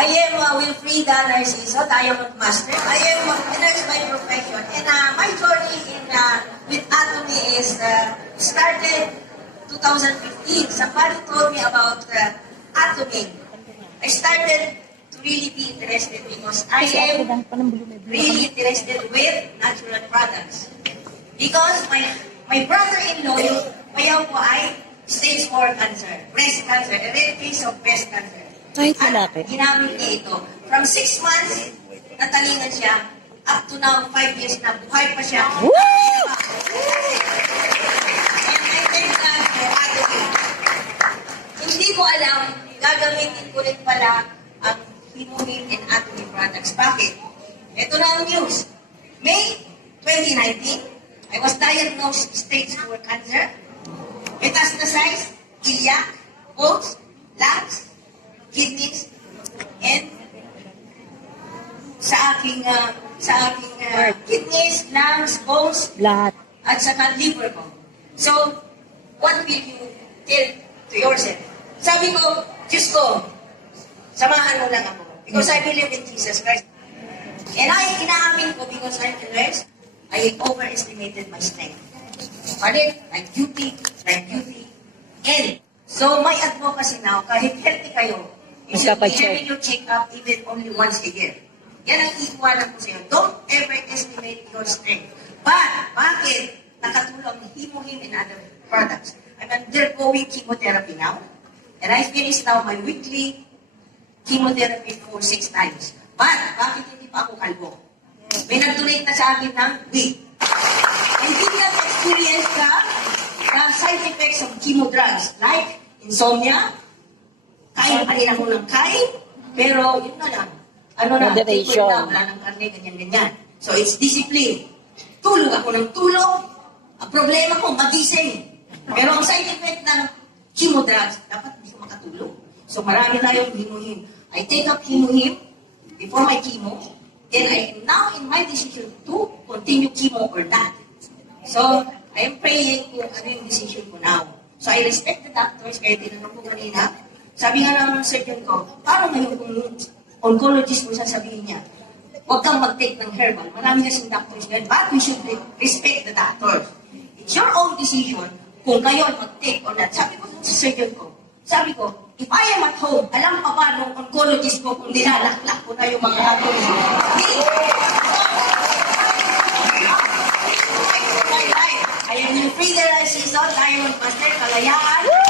I am Wilfrida Narciso, Diamond Master. I am a nurse by profession. And my journey with Atomy is started 2015. Somebody told me about Atomy. I started to really be interested because I am really interested with natural products. Because my brother-in-law, mayaw po ay stage 4 cancer, breast cancer, a rare case of breast cancer. Kahit malapit. At ginamit niya ito. From 6 months, natalingan siya, up to now, 5 years na, buhay pa siya. Woo! And I thank God for Atomy. Hindi ko alam, gagamitin ko rin pala ang Himuhin and Atomy products. Bakit? Ito na ang news. May 2019, I was diagnosed with stage 4 cancer, metastasized, iliac, bones, lungs, kidneys, and sa aking kidneys, lungs, bones, Lahat. at saka liver ko. So, what will you tell to yourself? Sabi ko, Diyos ko, samahan mo lang ako. Because I believe in Jesus Christ. And inaamin ko because I'm a nurse, I overestimated my strength. Pardon? Like duty. And, so my advocacy now, kahit healthy kayo, you should be having your check-up even only once a year. Yan ang iiwanan ko sa iyo. Don't ever estimate your strength. But, bakit nakatulong Himuhin and other products? I'm undergoing chemotherapy now. And I finished now my weekly chemotherapy for 6 times. But, bakit hindi pa ako kalbo? May nag-donate na sa akin ng wig. Hindi niya experience the side effects of chemo drugs like insomnia, kain pa rin ako ng kain, pero yun na lang. Ano na, moderation. Na, wala ng karne, ganyan. So, it's discipline. Tulog ako ng tulog. Ang problema ko, magising. Pero ang side effect ng chemo drugs, dapat hindi ko makatulog. So, marami tayong Himuhin. I take up Himuhin before my chemo, then I am now in my decision to continue chemo or not. So, I am praying kung ano yung decision ko now. So, I respect the doctors, kaya tinanong ko kanina. Sabi nga ng surgeon ko, paano ngayon kung oncologist mo sasabihin niya, huwag kang mag-take ng herbal. Marami kasing doctors ngayon, but we should respect the doctors. It's your own decision kung kayo ay mag-take or not. Sabi ko sa surgeon ko, sabi ko, if I am at home, alam pa ba nung oncologist ko kung nilalaklak ko na yung mga hapon? I am Wilfrida Narciso, Diamond Master, Kalayaan.